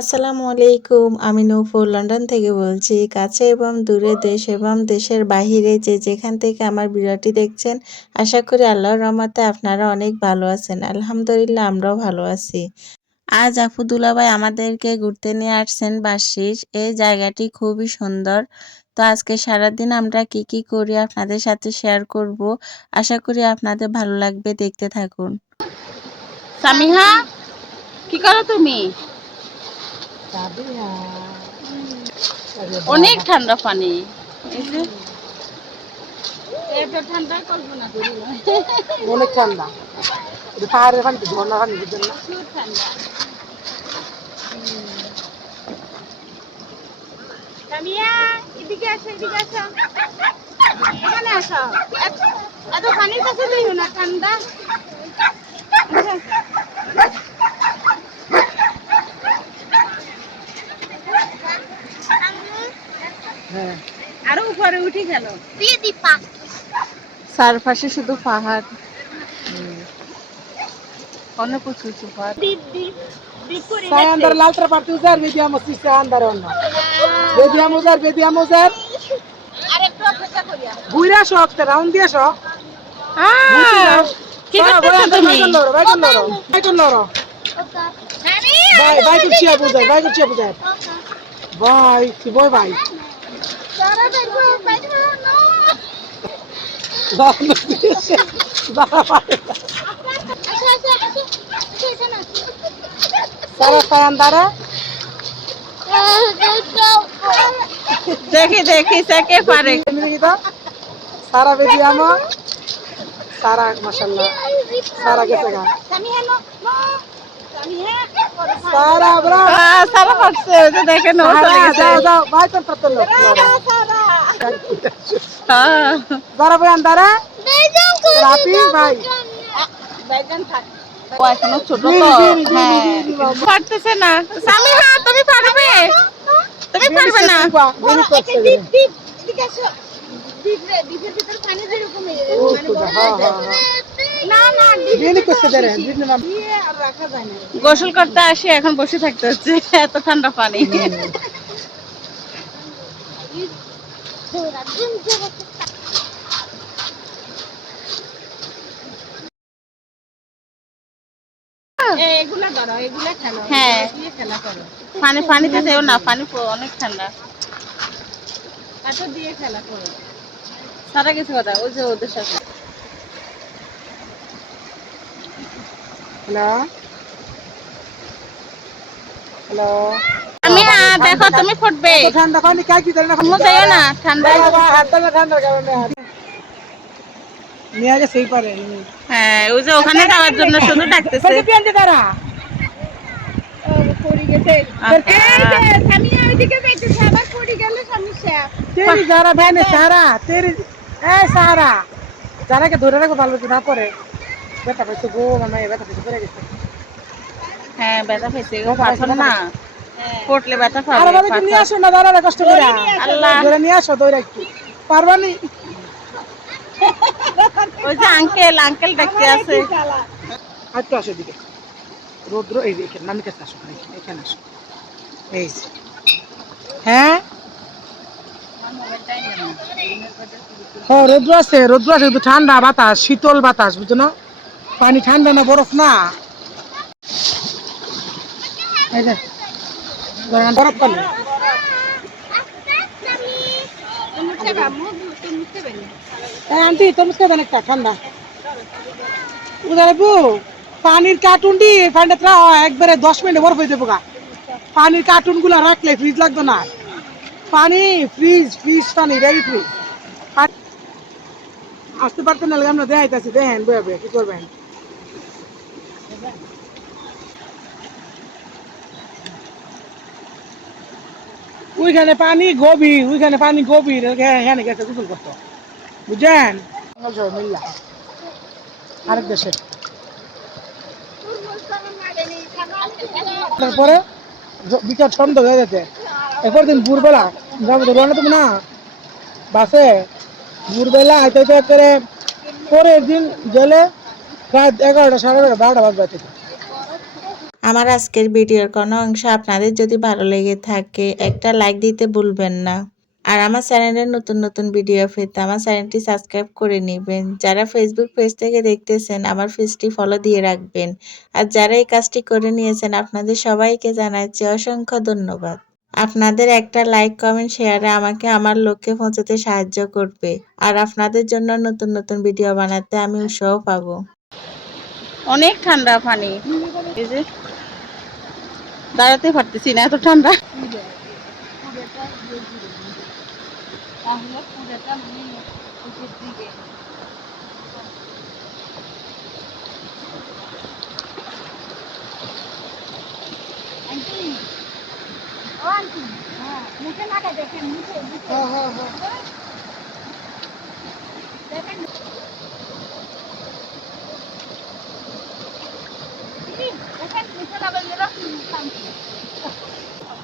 আসসালামু আলাইকুম। আমি নূপুর লন্ডন থেকে বলছি। কাছে এবং দূরে দেশ এবং দেশের বাহিরে যে যেখান থেকে আমার ভিডিওটি দেখছেন, আশা করি আল্লাহর রহমতে আপনারা অনেক ভালো আছেন। আলহামদুলিল্লাহ আমরাও ভালো আছি। আজ আপু দুলাভাই আমাদেরকে ঘুরতে নিয়ে আসছেন বার্ষিক। এই জায়গাটি খুবই সুন্দর। তো আজকে সারাদিন আমরা কি কি করি আপনাদের সাথে শেয়ার করব। আশা করি আপনাদের ভালো লাগবে, দেখতে থাকুন। সামিহা, কি করো তুমি? অনেক ঠান্ডা পানি। এত ঠান্ডা কল্পনা করি না। অনেক ঠান্ডা। পাহাড়ের পানি, ঝর্ণার পানি, বুঝছেন না? প্রচুর ঠান্ডা। সামিয়া, এদিকে আসো, এদিকে আসো। এখানে আসো। এত পানির কাছে যাইও না, ঠান্ডা। হ্যাঁ, আরো উপরে উঠে গেল। চারপাশে শুধু পাহাড়, অনেক উঁচু উঁচু পাহাড়। Sai andare dall'altra parte usare, vediamo se sa andare o no. Vediamo usare, vediamo usare. আরেকটু অপেক্ষা করিয়া। Buira আসো, একটা রাউন্ড দিয়ে আসো। কি করতেছো তুমি? Vai con loro, vai con loro. Vai, vai con Cia Buzer, vai con Cia Buzer. Vai, si vuoi vai. No, non riesce. Sara, vai. Sara, fai andare? দেখি দেখি কে পারে। Sara, vediamo. Sara, mashallah. Sara che sega. Sara, bravo. সারা পারছে, ওই যে দেখেন ও চলে Sara, গেছে। ciao, ciao. Vai col fratello. হ্যাঁ। Sara, vuoi andare? Rapi, vai. ও এখনো ছোট তো। Vieni, vieni, vieni, হ্যাঁ, vieni, mamma. পারতেছে না। সামিহা, তুমি পারবে? তুমি Vieni পারবে না? questi qua, vieni qua a sedere. Oh, scusa, Vieni qua a sedere, vieni mamma. গোসল করতে আসি, এখন বসে থাকতে হচ্ছে, এত ঠান্ডা পানি। হ্যাঁ, পানিতে যেও না, পানি অনেক ঠান্ডা। সারা কিছু কথা, ওই যে ওদের সাথে। Hello? Hello? আমি দেখো তুমি ফুটবে। ঠান্ডা পানি খাই কি জানি না। যাইও না, ঠান্ডা। ঠান্ডার কারণে নিয়ে আগে সেই পারে। হ্যাঁ, ওই যে ওখানে যাওয়ার জন্য শুধু ডাকতেছে। তারা তেরি যারা ভ্যানে সারা তেরি সারা যারাকে ধরে রাখবো ভালো না পরে ব্যথা পাইছে গো মামা ব্যথা পাইছে পরে গেছে। হ্যাঁ, ব্যথা পেয়েছে গো, পাথর না পড়লে ব্যথা আর পাবে। আমাদেরকে নিয়ে আসো না দাঁড়ালে কষ্ট করে আল্লাহ, ধরে নিয়ে আসো দৌড়া একটু পারবানি। ওই যে আঙ্কেল ডাকতে আছে। একটু আসো দিকে রৌদ্র এই যে এখানে নামি কাছে আসো এখানে আসো এই যে হ্যাঁ রৌদ্র আছে কিন্তু ঠান্ডা বাতাস শীতল বাতাস বুঝছো না পানি ঠান্ডা না বরফ না এই যে বরফ পানি আন্টি তরমুজ খাবেন একটা ঠান্ডা উদারে পানির কার্টুন দি পানিটা একবারে 10 মিনিটে বরফ হয়ে যাবো গা পানির কার্টুন গুলো রাখলে ফ্রিজ লাগতো না পানি ফ্রিজ পানি রেডি ফ্রিজ আসতে পারতেন না আমরা দেখাইতেছি দেখেন বয়াবে কি করবেন ওইখানে পানি গভীর এখানে গেছে গোসল করতো বুঝছেন মিল্লা আরেক দেশে তারপরে বিকাল সন্ধ্যা হয়ে যেতে এরপর দিন ভোরবেলা যাবো তো রওনা তুমি না বাসে ভোরবেলা আইতে করে পরের দিন গেলে রাত 11টা 11:30 12টা বাজবে। আমার আজকের ভিডিওর কোনো অংশ আপনাদের যদি ভালো লেগে থাকে একটা লাইক দিতে ভুলবেন না। আর আমার চ্যানেলের নতুন নতুন ভিডিও পেতে আমার চ্যানেলটি সাবস্ক্রাইব করে নেবেন। যারা ফেসবুক পেজ থেকে দেখতেছেন আমার পেজটি ফলো দিয়ে রাখবেন। আর যারা এই কাজটি করে নিয়েছেন আপনাদের সবাইকে জানাচ্ছি অসংখ্য ধন্যবাদ। আপনাদের একটা লাইক, কমেন্ট, শেয়ারে আমাকে আমার লক্ষ্যে পৌঁছাতে সাহায্য করবে। আর আপনাদের জন্য নতুন নতুন ভিডিও বানাতে আমি উৎসাহ পাবো। অনেক ঠান্ডা পানি, এই যে দাঁড়াতে পারতেছি না, এত ঠান্ডা।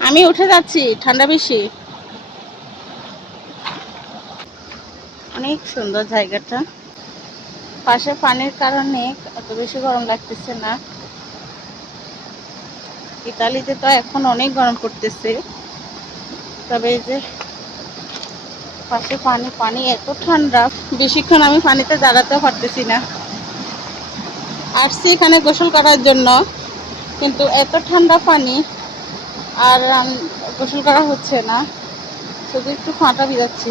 আমি উঠে যাচ্ছি, ঠান্ডা বেশি। অনেক সুন্দর জায়গাটা, পাশে পানির কারণে এত বেশি গরম লাগতেছে না। ইতালিতে তো এখন অনেক গরম পড়তেছে, তবে এই যে পাশে পানি, পানি এত ঠান্ডা, বেশিক্ষণ আমি পানিতে দাঁড়াতেও পারতেছি না। আসছি এখানে গোসল করার জন্য, কিন্তু এত ঠান্ডা পানি আর গোসল করা হচ্ছে না, শুধু একটু ফাঁটা ভিজাচ্ছি।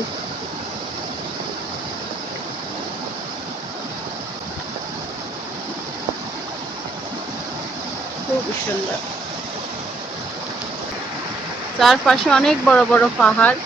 খুব সুন্দর, চারপাশে অনেক বড় বড় পাহাড়।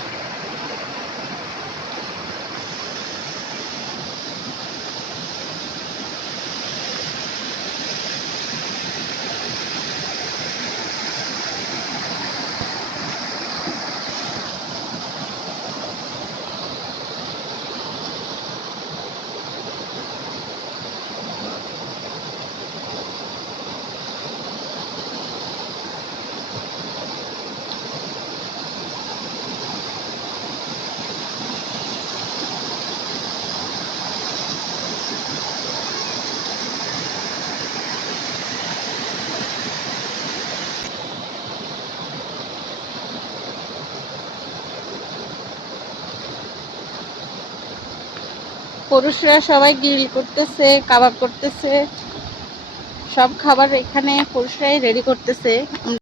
পুরুষরা সবাই গ্রিল করতেছে, কাবাব করতেছে, সব খাবার এখানে পুরুষরাই রেডি করতেছে।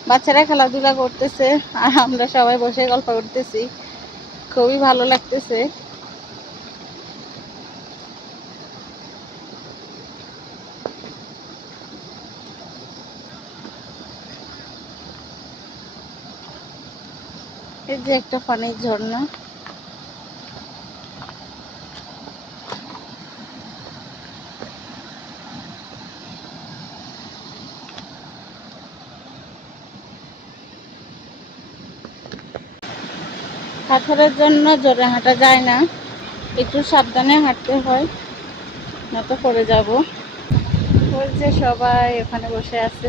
বাচ্চারা খেলাধুলা করতেছে আর আমরা সবাই বসে গল্প করতেছি, খুবই ভালো লাগতেছে। এই যে একটা পানির ঝর্ণা, পাথরের জন্য জোরে হাঁটা যায় না, একটু সাবধানে হাঁটতে হয়, না তো পড়ে যাব। ওই যে সবাই এখানে বসে আছে,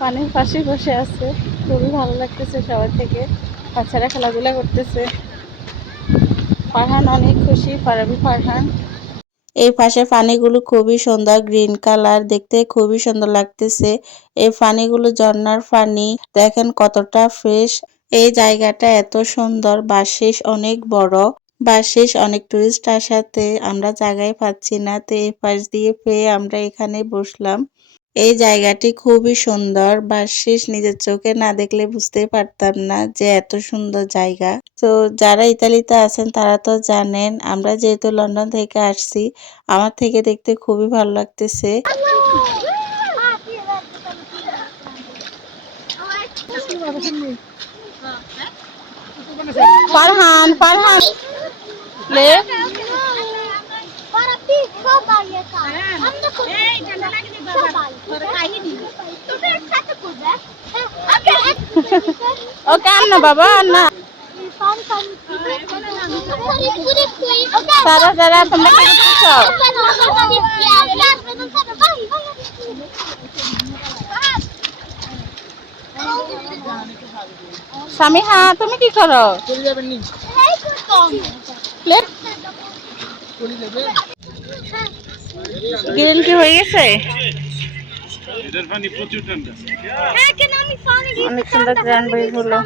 পানির পাশে বসে আছে, খুবই ভালো লাগতেছে সবাই থেকে। বাচ্চারা খেলাধুলা করতেছে। ফারহান অনেক খুশি, পারাবি ফারহান। এই পাশে পানিগুলো খুবই সুন্দর, গ্রিন কালার, দেখতে খুবই সুন্দর লাগতেছে। এই পানিগুলো ঝর্ণার পানি, দেখেন কতটা ফ্রেশ। এই জায়গাটা এত সুন্দর, বাসেস অনেক বড়, বাসেস অনেক টুরিস্ট আসাতে আমরা জায়গায় পাচ্ছি না, তো এই পাশ দিয়ে পেয়ে আমরা এখানে বসলাম। এই জায়গাটি খুবই সুন্দর, বাসেস নিজের চোখে না দেখলে বুঝতেই পারতাম না যে এত সুন্দর জায়গা। তো যারা ইতালিতে আছেন তারা তো জানেন, আমরা যেহেতু লন্ডন থেকে আসছি, আমার থেকে দেখতে খুবই ভালো লাগতেছে। ফারহান, ফারহান লে ওকে আন না বাবা, আন না। সারা সারা তোমরা কি করছো? সামিহা তুমি কি করো? গ্রিল কি হয়ে গেছে? এটার পানি প্রচুর ঠান্ডা। অনেক সুন্দর গ্রান বের হলো।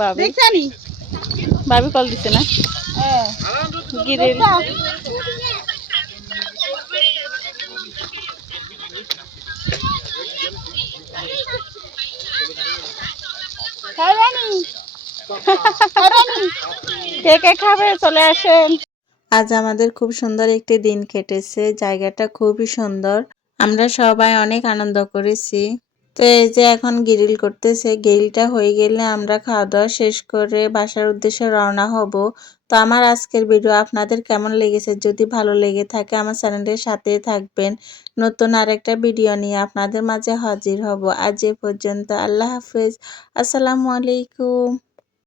ভাবি দেখছানি ভাবি কল দিছে না গিরিল কে কে খাবে চলে আসেন। আজ আমাদের খুব সুন্দর একটি দিন কেটেছে। জায়গাটা খুবই সুন্দর। আমরা সবাই অনেক আনন্দ করেছি। তো এই যে এখন গ্রিল করতেছে। গ্রিলটা হয়ে গেলে আমরা খাওয়া-দাওয়া শেষ করে বাসার উদ্দেশ্যে রওনা হব। তো আমার আজকের ভিডিও আপনাদের কেমন লেগেছে? যদি ভালো লেগে থাকে আমার চ্যানেলের সাথেই থাকবেন। নতুন আরেকটা ভিডিও নিয়ে আপনাদের মাঝে হাজির হব। আজ এ পর্যন্ত। আল্লাহ হাফেজ। আসসালামু আলাইকুম।